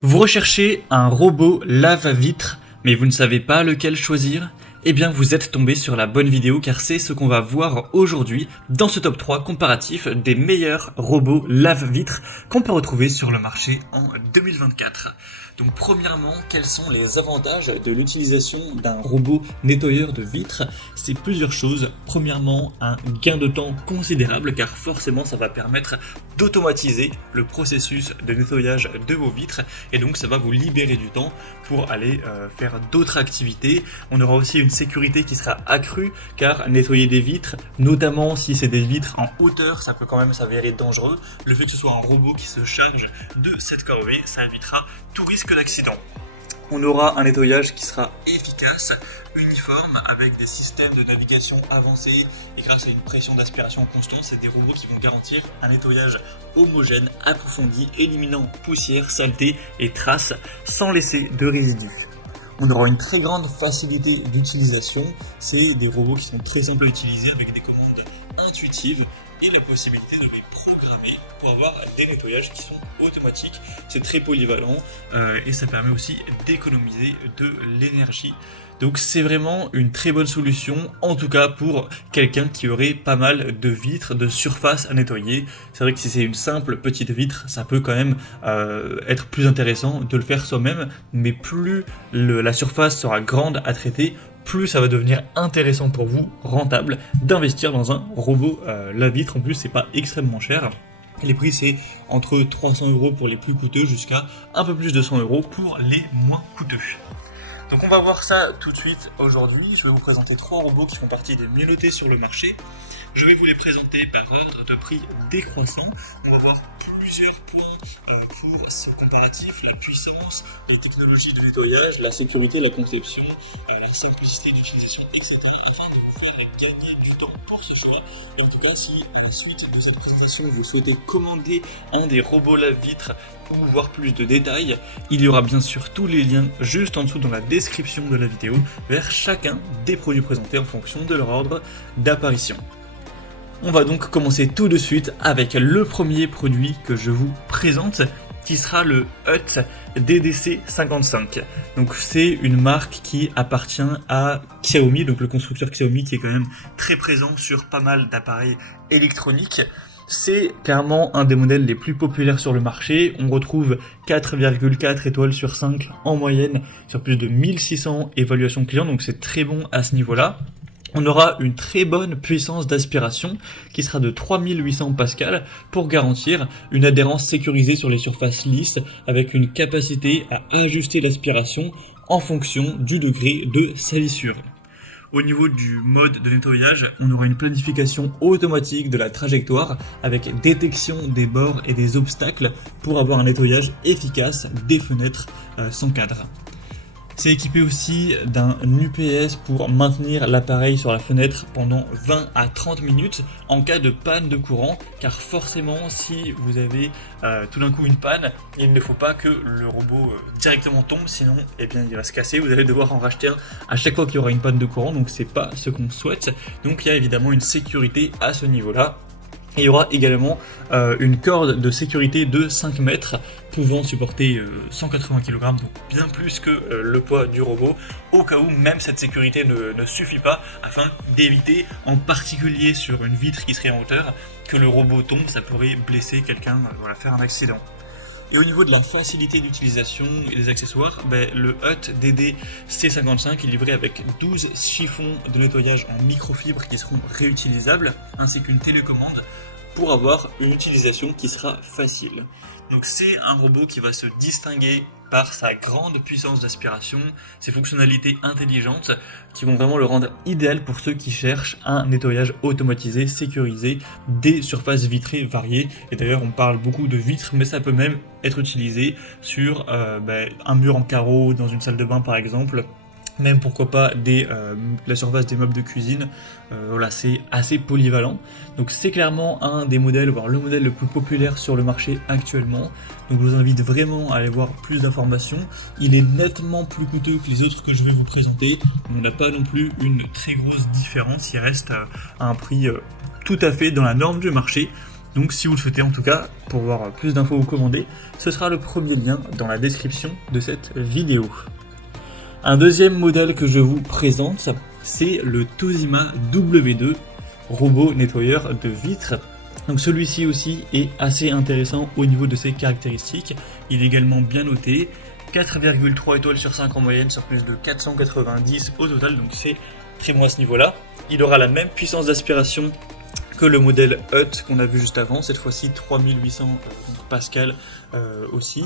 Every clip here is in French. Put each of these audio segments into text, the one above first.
Vous recherchez un robot lave-vitre, mais vous ne savez pas lequel choisir? Eh bien vous êtes tombé sur la bonne vidéo car c'est ce qu'on va voir aujourd'hui dans ce top 3 comparatif des meilleurs robots lave-vitre qu'on peut retrouver sur le marché en 2024. Donc premièrement, quels sont les avantages de l'utilisation d'un robot nettoyeur de vitres? C'est plusieurs choses. Premièrement, un gain de temps considérable car forcément ça va permettre d'automatiser le processus de nettoyage de vos vitres et donc ça va vous libérer du temps pour aller faire d'autres activités. On aura aussi une sécurité qui sera accrue car nettoyer des vitres, notamment si c'est des vitres en hauteur, ça peut quand même s'avérer dangereux. Le fait que ce soit un robot qui se charge de cette corvée, ça évitera tout risque d'accident. On aura un nettoyage qui sera efficace, uniforme, avec des systèmes de navigation avancés et grâce à une pression d'aspiration constante, c'est des robots qui vont garantir un nettoyage homogène, approfondi, éliminant poussière, saleté et traces sans laisser de résidus. On aura une très grande facilité d'utilisation, c'est des robots qui sont très simples à utiliser avec des commandes intuitives et la possibilité de les programmer pour avoir des nettoyages qui sont automatiques. C'est très polyvalent et ça permet aussi d'économiser de l'énergie. Donc c'est vraiment une très bonne solution, en tout cas pour quelqu'un qui aurait pas mal de vitres, de surface à nettoyer. C'est vrai que si c'est une simple petite vitre, ça peut quand même être plus intéressant de le faire soi-même, mais plus la surface sera grande à traiter, plus ça va devenir intéressant pour vous, rentable, d'investir dans un robot lave-vitre. En plus, c'est pas extrêmement cher. Les prix, c'est entre 300 € pour les plus coûteux jusqu'à un peu plus de 100 € pour les moins coûteux. Donc on va voir ça tout de suite aujourd'hui. Je vais vous présenter 3 robots qui font partie des mieux notés sur le marché. Je vais vous les présenter par ordre de prix décroissant. On va voir plusieurs points pour ce comparatif, la puissance, les technologies de nettoyage, la sécurité, la conception, la simplicité d'utilisation, etc. afin de vous faire gagner du temps pour ce choix. Et en tout cas, si à la suite de cette présentation, vous souhaitez commander un des robots lave-vitre ou voir plus de détails, il y aura bien sûr tous les liens juste en dessous dans la description de la vidéo vers chacun des produits présentés en fonction de leur ordre d'apparition. On va donc commencer tout de suite avec le premier produit que je vous présente, qui sera le Hut DDC55. Donc c'est une marque qui appartient à Xiaomi, donc le constructeur Xiaomi qui est quand même très présent sur pas mal d'appareils électroniques. C'est clairement un des modèles les plus populaires sur le marché. On retrouve 4,4 étoiles sur 5 en moyenne sur plus de 1600 évaluations clients, donc c'est très bon à ce niveau-là. On aura une très bonne puissance d'aspiration qui sera de 3800 pascal pour garantir une adhérence sécurisée sur les surfaces lisses avec une capacité à ajuster l'aspiration en fonction du degré de salissure. Au niveau du mode de nettoyage, on aura une planification automatique de la trajectoire avec détection des bords et des obstacles pour avoir un nettoyage efficace des fenêtres sans cadre. C'est équipé aussi d'un UPS pour maintenir l'appareil sur la fenêtre pendant 20 à 30 minutes en cas de panne de courant, car forcément si vous avez tout d'un coup une panne, il ne faut pas que le robot directement tombe, sinon eh bien, il va se casser, vous allez devoir en racheter un à chaque fois qu'il y aura une panne de courant, donc c'est pas ce qu'on souhaite. Donc il y a évidemment une sécurité à ce niveau-là. Et il y aura également une corde de sécurité de 5 mètres pouvant supporter 180 kg, donc bien plus que le poids du robot, au cas où même cette sécurité ne suffit pas, afin d'éviter, en particulier sur une vitre qui serait en hauteur, que le robot tombe, ça pourrait blesser quelqu'un, faire un accident. Et au niveau de la facilité d'utilisation et des accessoires, le Hut DDC55 est livré avec 12 chiffons de nettoyage en microfibre qui seront réutilisables, ainsi qu'une télécommande pour avoir une utilisation qui sera facile. Donc c'est un robot qui va se distinguer par sa grande puissance d'aspiration, ses fonctionnalités intelligentes qui vont vraiment le rendre idéal pour ceux qui cherchent un nettoyage automatisé, sécurisé, des surfaces vitrées variées. Et d'ailleurs on parle beaucoup de vitres, mais ça peut même être utilisé sur un mur en carreau dans une salle de bain par exemple. Même pourquoi pas la surface des meubles de cuisine, c'est assez polyvalent. Donc c'est clairement un des modèles, voire le modèle le plus populaire sur le marché actuellement. Donc je vous invite vraiment à aller voir plus d'informations. Il est nettement plus coûteux que les autres que je vais vous présenter. On n'a pas non plus une très grosse différence, il reste à un prix tout à fait dans la norme du marché. Donc si vous le souhaitez en tout cas, pour voir plus d'infos ou commander, ce sera le premier lien dans la description de cette vidéo. Un deuxième modèle que je vous présente, c'est le Tosima W2 robot nettoyeur de vitres. Donc celui-ci aussi est assez intéressant au niveau de ses caractéristiques. Il est également bien noté, 4,3 étoiles sur 5 en moyenne sur plus de 490 au total, donc c'est très bon à ce niveau-là. Il aura la même puissance d'aspiration que le modèle Hut qu'on a vu juste avant, cette fois-ci 3800 pascal aussi,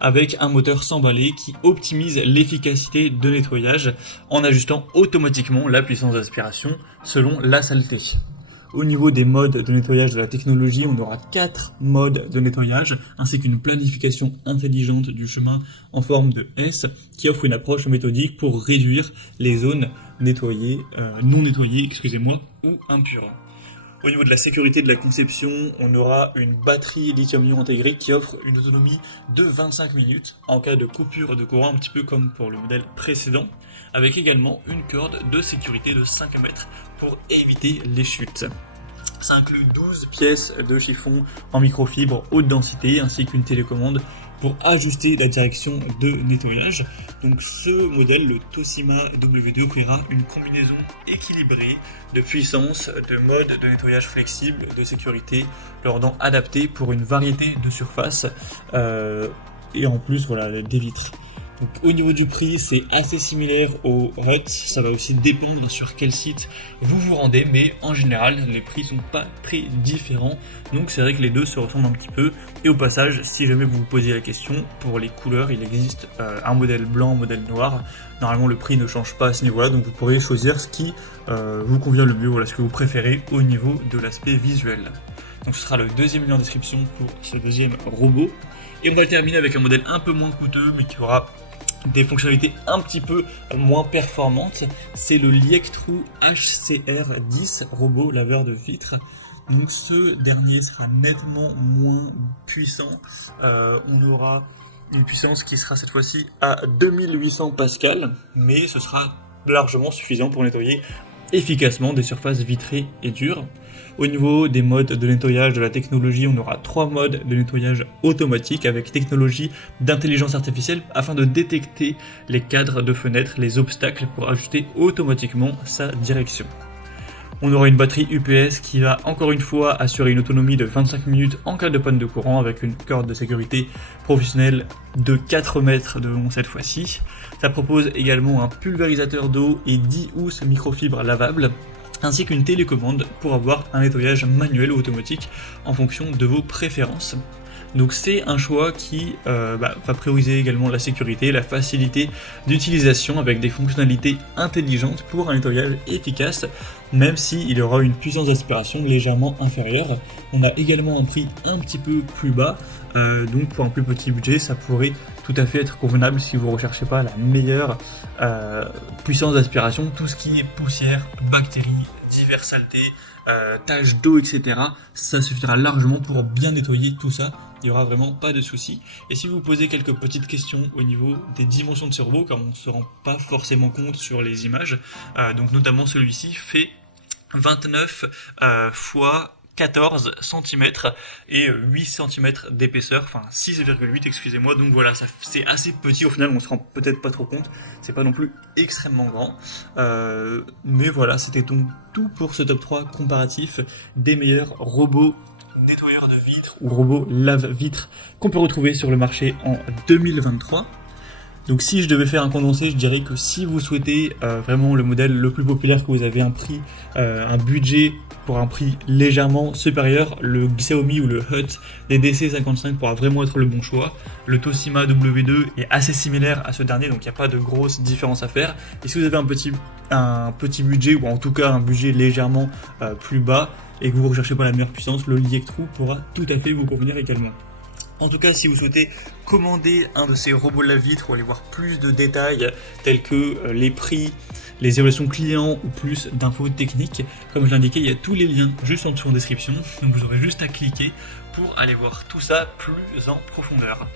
avec un moteur sans balai qui optimise l'efficacité de nettoyage en ajustant automatiquement la puissance d'aspiration selon la saleté. Au niveau des modes de nettoyage de la technologie, on aura 4 modes de nettoyage, ainsi qu'une planification intelligente du chemin en forme de S, qui offre une approche méthodique pour réduire les zones nettoyées, non nettoyées, ou impures. Au niveau de la sécurité de la conception, on aura une batterie lithium-ion intégrée qui offre une autonomie de 25 minutes en cas de coupure de courant, un petit peu comme pour le modèle précédent, avec également une corde de sécurité de 5 mètres pour éviter les chutes. Ça inclut 12 pièces de chiffon en microfibre haute densité ainsi qu'une télécommande pour ajuster la direction de nettoyage. Donc ce modèle, le Tosima W2, offrira une combinaison équilibrée de puissance, de mode de nettoyage flexible, de sécurité, le rendant adapté pour une variété de surfaces et en plus voilà, des vitres. Donc, au niveau du prix, c'est assez similaire au Hut, ça va aussi dépendre sur quel site vous vous rendez, mais en général, les prix sont pas très différents, donc c'est vrai que les deux se ressemblent un petit peu. Et au passage, si jamais vous vous posez la question, pour les couleurs, il existe un modèle blanc, un modèle noir. Normalement, le prix ne change pas à ce niveau-là, donc vous pourrez choisir ce qui vous convient le mieux, voilà, ce que vous préférez au niveau de l'aspect visuel. Donc ce sera le deuxième lien en description pour ce deuxième robot. Et on va terminer avec un modèle un peu moins coûteux, mais qui aura des fonctionnalités un petit peu moins performantes. C'est le Liectrou HCR10 robot laveur de vitres. Donc ce dernier sera nettement moins puissant. On aura une puissance qui sera cette fois-ci à 2800 pascal, mais ce sera largement suffisant pour nettoyer efficacement des surfaces vitrées et dures. Au niveau des modes de nettoyage de la technologie, on aura 3 modes de nettoyage automatique avec technologie d'intelligence artificielle afin de détecter les cadres de fenêtres, les obstacles pour ajuster automatiquement sa direction. On aura une batterie UPS qui va encore une fois assurer une autonomie de 25 minutes en cas de panne de courant avec une corde de sécurité professionnelle de 4 mètres de long cette fois-ci. Ça propose également un pulvérisateur d'eau et 10 housses microfibres lavables, ainsi qu'une télécommande pour avoir un nettoyage manuel ou automatique en fonction de vos préférences. Donc c'est un choix qui va prioriser également la sécurité, la facilité d'utilisation avec des fonctionnalités intelligentes pour un nettoyage efficace, même s'il aura une puissance d'aspiration légèrement inférieure. On a également un prix un petit peu plus bas, donc pour un plus petit budget, ça pourrait tout à fait être convenable si vous ne recherchez pas la meilleure puissance d'aspiration, tout ce qui est poussière, bactéries, diverses saletés, taches d'eau, etc. Ça suffira largement pour bien nettoyer tout ça. Il n'y aura vraiment pas de souci. Et si vous posez quelques petites questions au niveau des dimensions de ce robot, car on ne se rend pas forcément compte sur les images, donc notamment celui-ci fait 29 fois 14 cm et 8 cm d'épaisseur, enfin 6,8 excusez-moi, donc voilà, c'est assez petit au final, on se rend peut-être pas trop compte, c'est pas non plus extrêmement grand, mais voilà, c'était donc tout pour ce top 3 comparatif des meilleurs robots nettoyeurs de vitres ou robots lave-vitres qu'on peut retrouver sur le marché en 2023. Donc si je devais faire un condensé, je dirais que si vous souhaitez vraiment le modèle le plus populaire, que vous avez un prix, un budget pour un prix légèrement supérieur, le Xiaomi ou le Hut des DC55 pourra vraiment être le bon choix. Le Tosima W2 est assez similaire à ce dernier, donc il n'y a pas de grosse différence à faire. Et si vous avez un petit budget, ou en tout cas un budget légèrement plus bas, et que vous ne recherchez pas la meilleure puissance, le Liectrou pourra tout à fait vous convenir également. En tout cas, si vous souhaitez commander un de ces robots lave-vitres ou aller voir plus de détails tels que les prix, les évaluations clients ou plus d'infos techniques, comme je l'indiquais, il y a tous les liens juste en dessous en description, donc vous aurez juste à cliquer pour aller voir tout ça plus en profondeur.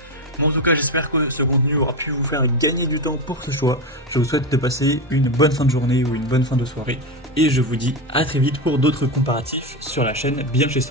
Bon, en tout cas, j'espère que ce contenu aura pu vous faire gagner du temps pour ce choix. Je vous souhaite de passer une bonne fin de journée ou une bonne fin de soirée et je vous dis à très vite pour d'autres comparatifs sur la chaîne Bien Chez Soi.